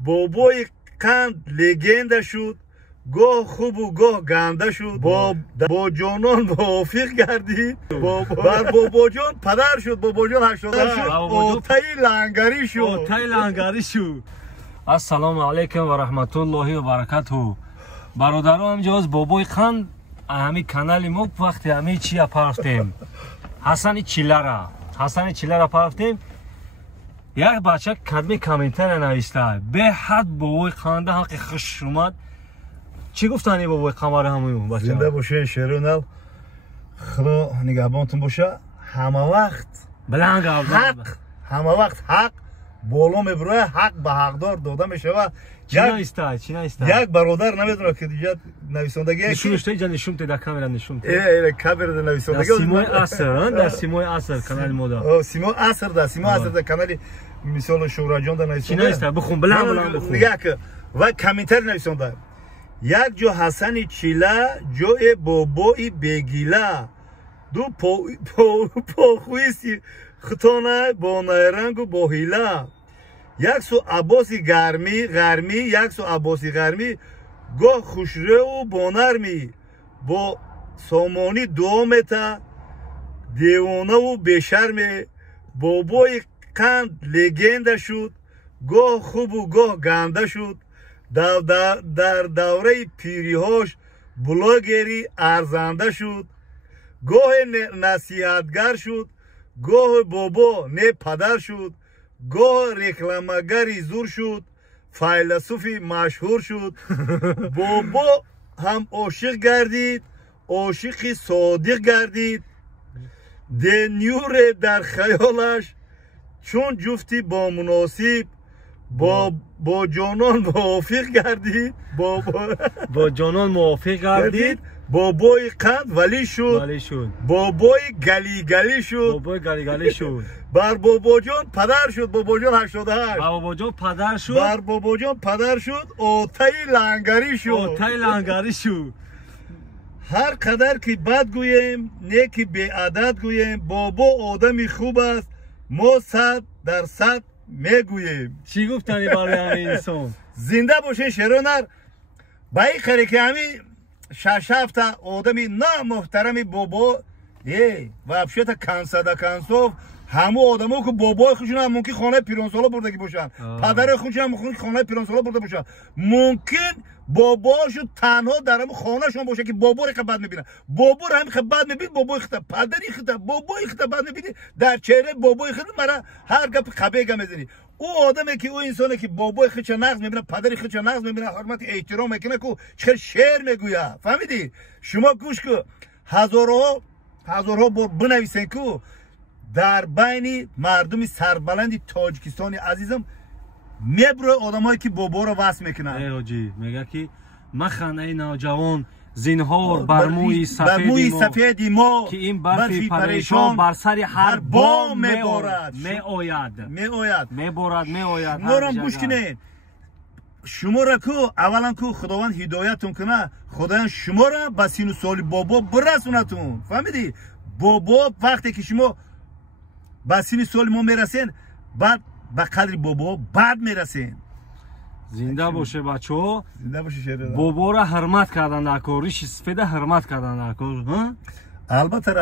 بابای قند لگنده شد، گاه خوب و گاه گنده شد. با جانان موافق گردید. بر بابا جان پدر شد. بابا جان 88 شد. اوتای لنگری شد. السلام علیکم و رحمت الله و برکاته. برادران امجاز بابای قند همین کانال ما وقتی همین چی اپافتیم حسن چیلر اپافتیم. یک بچه کدمی کامنتر نوشته به حد بابای قند حقی خوش اومد. چی گفتنی بابای قمر همون بچه؟ زنده باشه شیرونال، خدا نگهبانتون باشه. همه وقت بلنگ همه وقت حق بالا میبره، حق به حقدار داده میشه. چی نیسته؟ یک برادر نمیدونه که دیگه نویسندگی نشونش اینجا نشون در کامera نشون ای کامera نویسندگی سیمای اثر در سیمای اثر کانال مودا سیمای اثر در کانال مثال شورا جان در نویسنده چی نیسته؟ بخون بلند بخون نگاه که و کامنتر نویسنده یک جو حسن چیلا جو بابای بگیلا دو پاخویسی خطانه با نیرنگ و با هیلا یک سو عباسی گرمی یک سو عباسی گرمی گاه خوشره و با نرمی با سامانی دومتا دیوانه و بشرمی بابای قند لگنده شد گاه خوب و گاه گنده شد در دوره پیریهاش بلاگری ارزنده شد گاه نصیحتگر شد گاه بابا نه پدر شد گاه رکلامگری زور شد فیلسوفی مشهور شد بابا هم عاشق گردید عاشقی صادق گردید دنیور در خیالش چون جفتی با مناسب با جانان موافق گردید با جانان موافق گردید بابای قند ولی شد بابای گلی شد بر بابا جان پدر شد. بابا جان 88 بابا جان پدر شد. بر بابا جان پدر شد. اوتای لنگری شد. هر قدر که بد گوییم نه که بی عدد گوییم بابا آدمی خوب است ما 100% میگوییم. چی گفتنی برای همین انسان؟ زنده باشه شیرونر. با این خیلی که همین 6 هفته آدمی نامحترمی بابا و افشت کنسوف همه آدم‌ها که بابای خودشون هم ممکن خانه پیرانسالا بردگی باشن پدر خودشون هم ممکن خانه پیرانسالا برده باشن ممکن باباشو تنها در هم خانهشون باشه که بابا رو بد میبینن بابا رو هم بد میبینه بابای خود پدری خود بابای خود بد میبینه در چهره بابای خود مرا هر گپ خبیگه میزنی او آدمی که او انسانی که بابای خودش نقض میبینه پدری خودش نقض میبینه حرمت احترام میکنه که چه شعر میگویه فهمیدی شما گوش کو هزارها بار بنویسین که در بین مردم سربلند تاجیکستان عزیزم میبره آدمایی که بابا رو وصل میکنن. ای حاجی میگه که مخنه نوجوان زینهار بر موی سفید ما که این برفی پریشان بر سر هر بام میبارد نورم گوش کنین شما را کو اولا کو خداوند هدایتتون کنه خداوند شما را به سین و سال بابا برسونتون فهمیدی بابا وقتی که شما به سین سال ما میرسین بعد به قدر بابا بعد میرسین. زنده باشه بچه‌ها. زنده باشه شیرینه. بابا را حرمت کردن در کار ریش سفید حرمت کردن در کار. البته